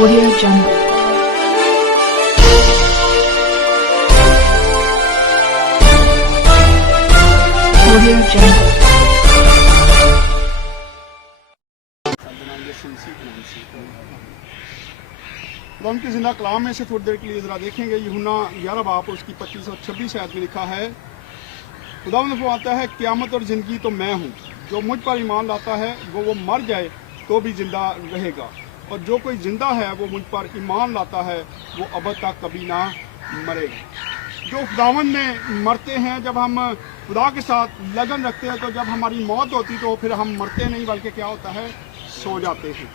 Audio Jungle. Audio Jungle. खुदा उनकी जिंदा कलाम में से थोड़ी देर के लिए ज़रा देखेंगे। यूहन्ना 11 बाब उसकी 25 और 26 आयत में लिखा है, खुदा ने फरमाता है, क़यामत और ज़िंदगी तो मैं हूँ। जो मुझ पर ईमान लाता है वो मर जाए तो भी ज़िंदा रहेगा, और जो कोई ज़िंदा है वो मुझ पर ईमान लाता है वो अब तक कभी ना मरेगा। जो खुदावन में मरते हैं, जब हम खुदा के साथ लगन रखते हैं, तो जब हमारी मौत होती तो फिर हम मरते नहीं, बल्कि क्या होता है, सो जाते हैं।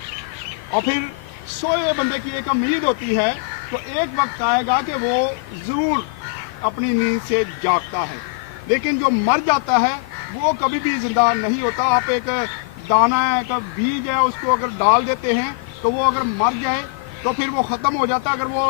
और फिर सोए बंदे की एक उम्मीद होती है, तो एक वक्त आएगा कि वो ज़रूर अपनी नींद से जागता है। लेकिन जो मर जाता है वो कभी भी ज़िंदा नहीं होता। आप एक दाना है, एक बीज है, उसको अगर डाल देते हैं तो वो अगर मर जाए तो फिर वो ख़त्म हो जाता है। अगर वो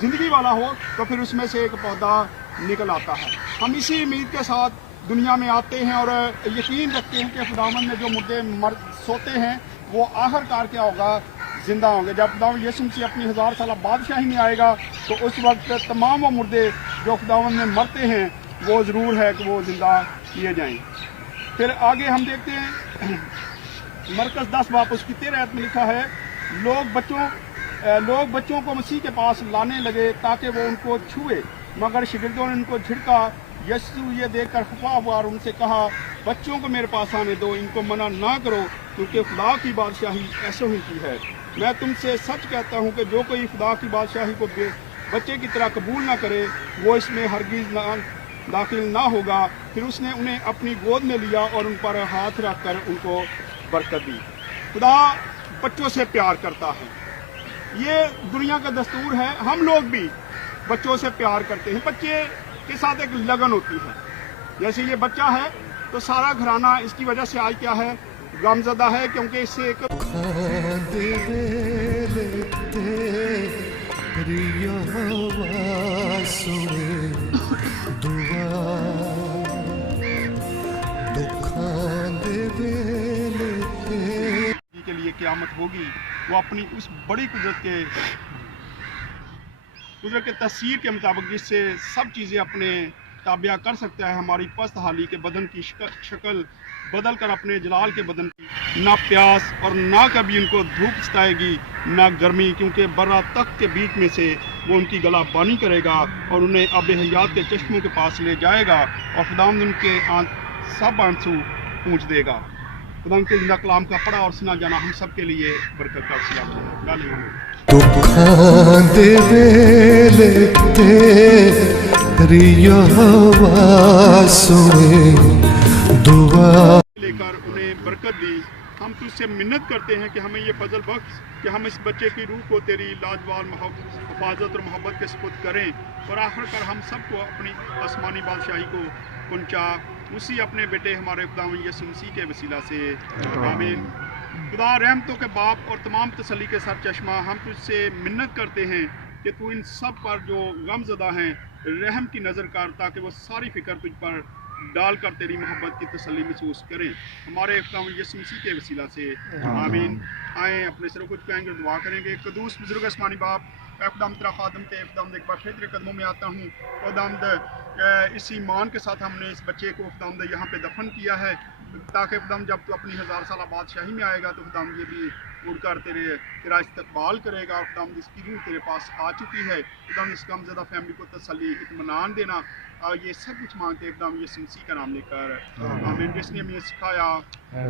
ज़िंदगी वाला हो तो फिर उसमें से एक पौधा निकल आता है। हम इसी उम्मीद के साथ दुनिया में आते हैं और यकीन रखते हैं कि खुदावंद में जो मुर्दे मर सोते हैं वो आखिरकार क्या होगा, जिंदा होंगे। जब खुदावंद यीशु मसीह अपनी 1000 साल बादशाही में आएगा तो उस वक्त तमाम वो मुर्दे जो खुदावंद में मरते हैं वो ज़रूर है कि वो ज़िंदा किए जाएं। फिर आगे हम देखते हैं मरकज़ 10 बाब उसकी 13 आयत में लिखा है, लोग बच्चों को मसीह के पास लाने लगे ताकि वो उनको छुए, मगर शागिर्दों ने उनको झिड़का। यीशु ये देखकर खफा हुआ और उनसे कहा, बच्चों को मेरे पास आने दो, इनको मना ना करो, क्योंकि खुदा की बादशाही ऐसों ही की है। मैं तुमसे सच कहता हूँ कि जो कोई खुदा की बादशाही को बच्चे की तरह कबूल ना करे वो इसमें हरगिज़ दाखिल ना होगा। फिर उसने उन्हें अपनी गोद में लिया और उन पर हाथ रख कर उनको बरकत दी। खुदा बच्चों से प्यार करता है, ये दुनिया का दस्तूर है। हम लोग भी बच्चों से प्यार करते हैं, बच्चे के साथ एक लगन होती है। जैसे ये बच्चा है तो सारा घराना इसकी वजह से आज क्या है, गमज़दा है, क्योंकि इससे एक के लिए क़यामत होगी। वो अपनी उस बड़ी कुदरत के तस्वीर के मुताबिक जिससे सब चीज़ें अपने ताबिया कर सकता है, हमारी पस्त हाली के बदन की शक्ल बदल कर अपने जलाल के बदन की, ना प्यास और ना कभी उनको धूप सताएगी ना गर्मी, क्योंकि बर्रा तख्त के बीच में से वो उनकी गला बानी करेगा और उन्हें आब हयात के चश्मों के पास ले जाएगा, और खुदावंद उनके सब आंसू पूंछ देगा। खुदावंद के जिंदा कलाम का पढ़ा और सुना जाना हम सब के लिए बरकत का वसीला है। लेकर उन्हें बरकत दी। हम तुझसे मिन्नत करते हैं कि हमें ये फजल बख्श कि हम इस बच्चे की रूह को तेरी लाजवाब हिफाजत और मोहब्बत के सुपुर्द करें, और आखिरकार हम सबको अपनी आसमानी बादशाही को पहुँचा, उसी अपने बेटे हमारे खुदावंद यीशु मसीह के वसीला से, आमीन। खुदा रहमतों के बाप और तमाम तसल्ली के सर चश्मा, हम तुझसे मिन्नत करते हैं कि तू इन सब पर जो गमज़दा हैं रहम की नज़र कर, ताकि वो सारी फ़िक्र तुझ पर डाल कर तेरी मोहब्बत की तसल्ली महसूस करें, हमारे खुदावंद यीशु मसीह के वसीला से, आमीन। आए अपने सरों को झुकाएंगे और दुआ करेंगे। कदूस बुजुर्ग आसमानी बाप, खुदावंद तेरा खादम थे, खुदावंद एक बार फिर तेरे कदमों में आता हूँ। खुदावंद इस ईमान के साथ हमने इस बच्चे को खुदावंद यहाँ पे दफन किया है, ताकि खुदावंद जब तू अपनी 1000 साल बादशाही में आएगा तो खुदावंद ये भी उड़कर तेरा इस्तकबाल करेगा। और खुदावंद इसकी रूह तेरे पास आ चुकी है। खुदावंद इस गमज़दा फैमिली को तसल्ली इत्मीनान देना, और ये सब कुछ मांगते हैं खुदावंद यीशु मसीह का नाम लेकर, आमीन। जिसने हमें सिखाया,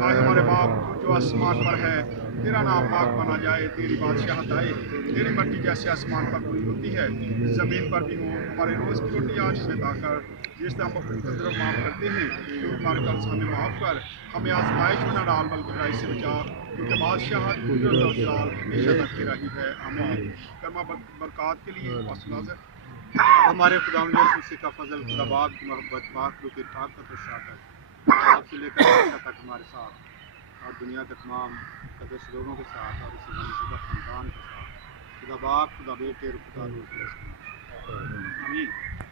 आए हमारे बाप जो आसमान पर है, तेरा नाम पाक बना जाए, तेरी बादशाहत आए, तेरी मर्जी जैसे आसमान पर पूरी होती है ज़मीन पर भी हो। हमारे रोज़ की रोटी आज हमें दाकर, जिस तरह हम अपनी तरफ माफ़ करते हैं तो हमारे कर्ज हमें माफ़ कर, हमें आज़माइश में न डाल बल्कि बुराई से बचा, क्योंकि बादशाहत कुदरत और जलाल हमेशा तक तेरा ही है, आमीन। कर्मा बरक़ात के लिए वास्ते हमारे खुदावंद यीशु मसीह का फजल, खुदाबाद की मोहब्बत, पाक ताकत और शाकत सबसे लेकर हमेशा तक हमारे साथ और दुनिया के तमाम कदस लोगों के साथ और इसी मनशुदा ख़ानदान के साथ, खुदा बाप, खुदा बेटे और खुदा रूह के साथ, आमीन।